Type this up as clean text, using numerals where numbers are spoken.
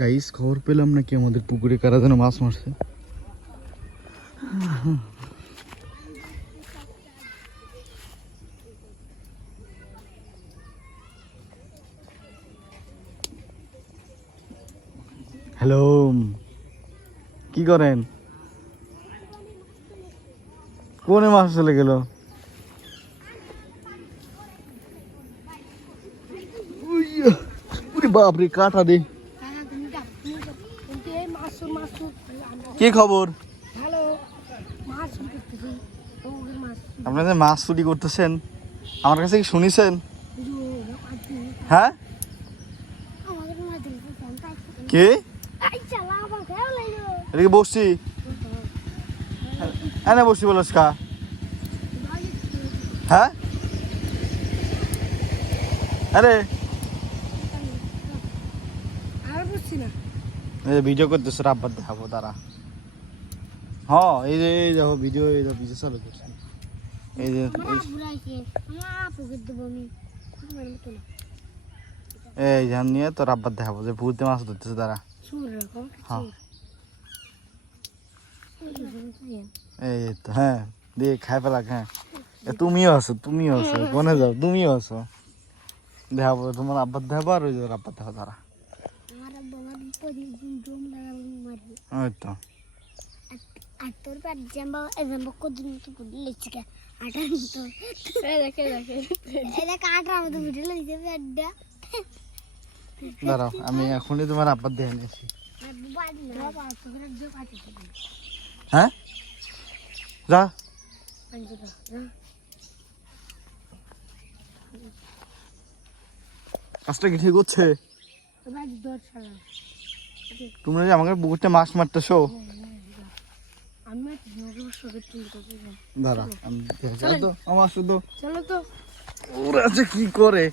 Guys খবর পেলাম নাকি আমাদের পুকুরে কারা যেন মাছ মারছে। হ্যালো, কি করেন? কোনে মাছ চলে গেল? বাপরে কাটা দে। কি খবর? আপনাদের মাছ চুরি করতেছেন আমার কাছে কি শুনেছেন? হ্যাঁ কে এদিকে বসছি, হ্যাঁ বসছি বলস কা? হ্যাঁ আরে ভিডিও করতেছে, রাব্বার দেখাবো তারা। হ্যাঁ এই যে দেখো ভিডিও, এই ভিডিও চালু করছে। এই যে এই ধান নিয়ে তো রাব্বার দেখাবো যে পুকুরতে মাছ ধরতেছে তারা। হ্যাঁ এই তো, হ্যাঁ দিয়ে খাই ফেলা। হ্যাঁ তুমিও আছো, কোনে যাও, তুমিও আছো। দেখাবো তোমার আব্বার দেখাবো, আর ওই যে রাব্বার দেখাবো তারা। ওই তো দাঁড়াও, আমি এখনই তোমার আব্বার দেখে নিয়েছি। হ্যাঁ যা, কাজটা কি ঠিক হচ্ছে? তোমরা যে আমাকে পুকুরটা মাছ মারতেছো, দাঁড়া আমি আমার শুধু ওরা যে কি করে।